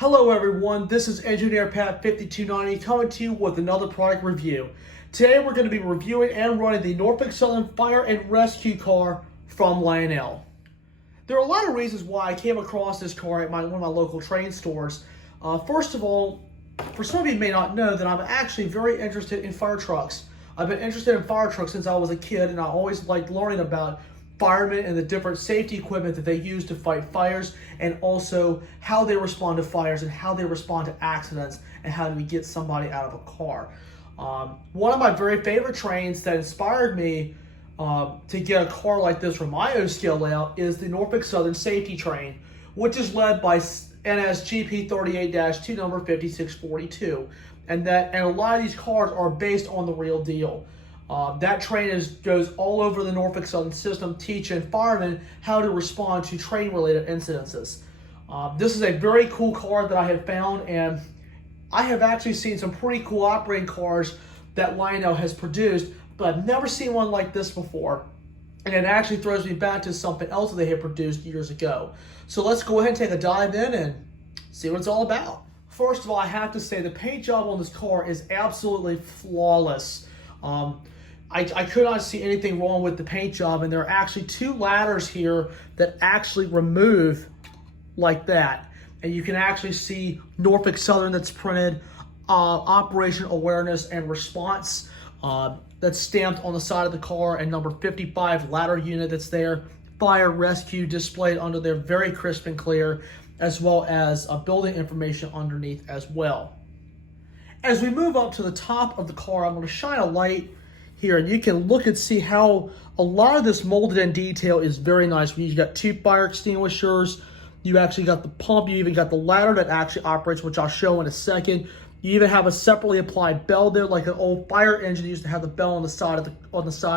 Hello everyone, this is Engineer Pat 5290 coming to you with another product review. Today we're going to be reviewing and running the Norfolk Southern Fire and Rescue car from Lionel. There are a lot of reasons why I came across this car at one of my local train stores. First of all, for some of you may not know that I'm actually very interested in fire trucks. I've been interested in fire trucks since I was a kid, and I always liked learning about firemen and the different safety equipment that they use to fight fires, and also how they respond to fires and how they respond to accidents and how do we get somebody out of a car. One of my very favorite trains that inspired me to get a car like this from my own scale layout is the Norfolk Southern Safety Train, which is led by NSGP 38-2 number 5642, and a lot of these cars are based on the real deal. That train goes all over the Norfolk Southern system, teaching firemen how to respond to train-related incidences. This is a very cool car that I have found, and I have actually seen some pretty cool operating cars that Lionel has produced, but I've never seen one like this before. And it actually throws me back to something else that they had produced years ago. So let's go ahead and take a dive in and see what it's all about. First of all, I have to say the paint job on this car is absolutely flawless. I could not see anything wrong with the paint job, and there are actually two ladders here that actually remove like that. And you can actually see Norfolk Southern that's printed, Operation Awareness and Response that's stamped on the side of the car, and number 55 ladder unit that's there, fire rescue displayed under there very crisp and clear, as well as building information underneath as well. As we move up to the top of the car, I'm going to shine a light here, and you can look and see how a lot of this molded in detail is very nice. You've got two fire extinguishers, you actually got the pump, you even got the ladder that actually operates, which I'll show in a second. You even have a separately applied bell there, like an old fire engine used to have the bell on the side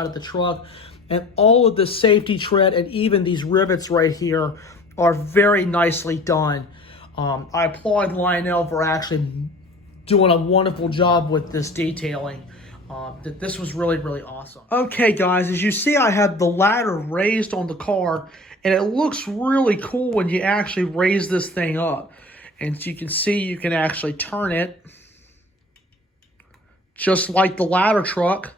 of the truck. And all of the safety tread and even these rivets right here are very nicely done. I applaud Lionel for actually doing a wonderful job with this detailing. This was really, really awesome. Okay, guys, as you see, I have the ladder raised on the car, and it looks really cool when you actually raise this thing up. And as you can see, you can actually turn it just like the ladder truck,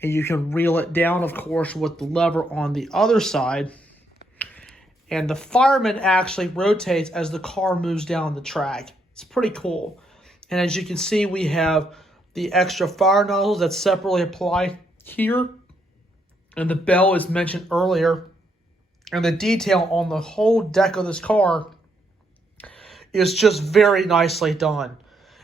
and you can reel it down, of course, with the lever on the other side. And the fireman actually rotates as the car moves down the track. It's pretty cool. And as you can see, we have the extra fire nozzles that's separately applied here. And the bell is mentioned earlier. And the detail on the whole deck of this car is just very nicely done.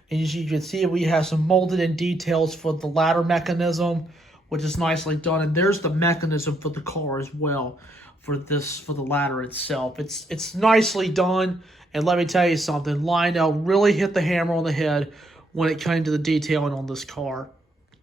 And as you can see, we have some molded in details for the ladder mechanism, which is nicely done. And there's the mechanism for the car as well, for the ladder itself. It's nicely done. And let me tell you something, Lionel really hit the hammer on the head when it came to the detailing on this car.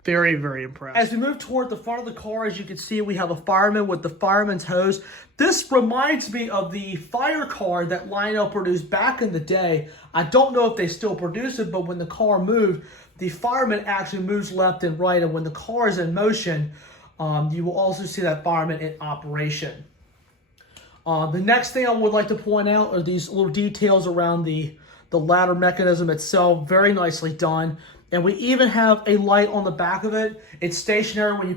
Very, very impressed. As we move toward the front of the car, as you can see, we have a fireman with the fireman's hose. This reminds me of the fire car that Lionel produced back in the day. I don't know if they still produce it, but when the car moved, the fireman actually moves left and right. And when the car is in motion, you will also see that fireman in operation. The next thing I would like to point out are these little details around the ladder mechanism itself. Very nicely done. And we even have a light on the back of it. It's stationary when you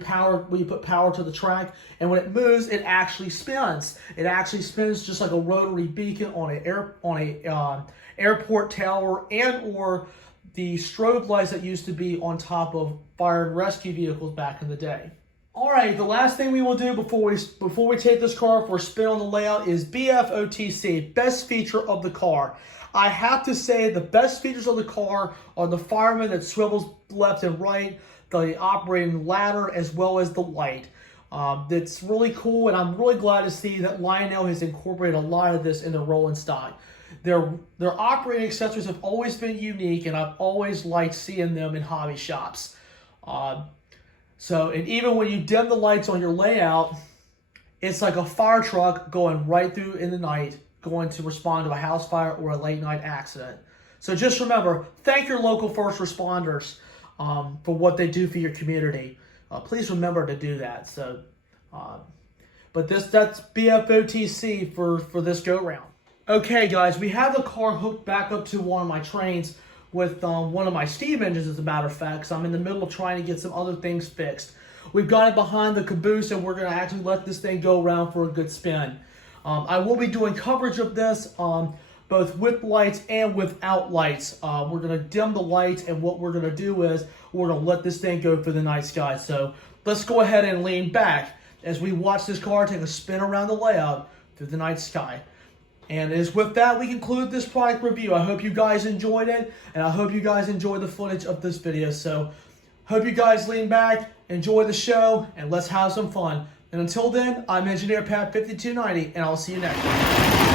put power to the track, and when it moves, it actually spins. It actually spins just like a rotary beacon on a airport tower, and or the strobe lights that used to be on top of fire and rescue vehicles back in the day. All right, the last thing we will do before we take this car for a spin on the layout is BFOTC, best feature of the car. I have to say the best features of the car are the fireman that swivels left and right, the operating ladder, as well as the light. That's really cool, and I'm really glad to see that Lionel has incorporated a lot of this in their rolling stock. Their operating accessories have always been unique, and I've always liked seeing them in hobby shops. And even when you dim the lights on your layout, it's like a fire truck going right through in the night, going to respond to a house fire or a late night accident. So just remember, thank your local first responders for what they do for your community. Please remember to do that. But that's BFOTC for this go round. Okay, guys, we have the car hooked back up to one of my trains with one of my steam engines, as a matter of fact, so I'm in the middle of trying to get some other things fixed. We've got it behind the caboose, and we're going to actually let this thing go around for a good spin. I will be doing coverage of this both with lights and without lights. We're going to dim the lights, and what we're going to do is we're going to let this thing go for the night sky. So let's go ahead and lean back as we watch this car take a spin around the layout through the night sky. And it is with that we conclude this product review. I hope you guys enjoyed it, and I hope you guys enjoyed the footage of this video. So hope you guys lean back, enjoy the show, and let's have some fun. And until then, I'm Engineer Pat 5290, and I'll see you next time.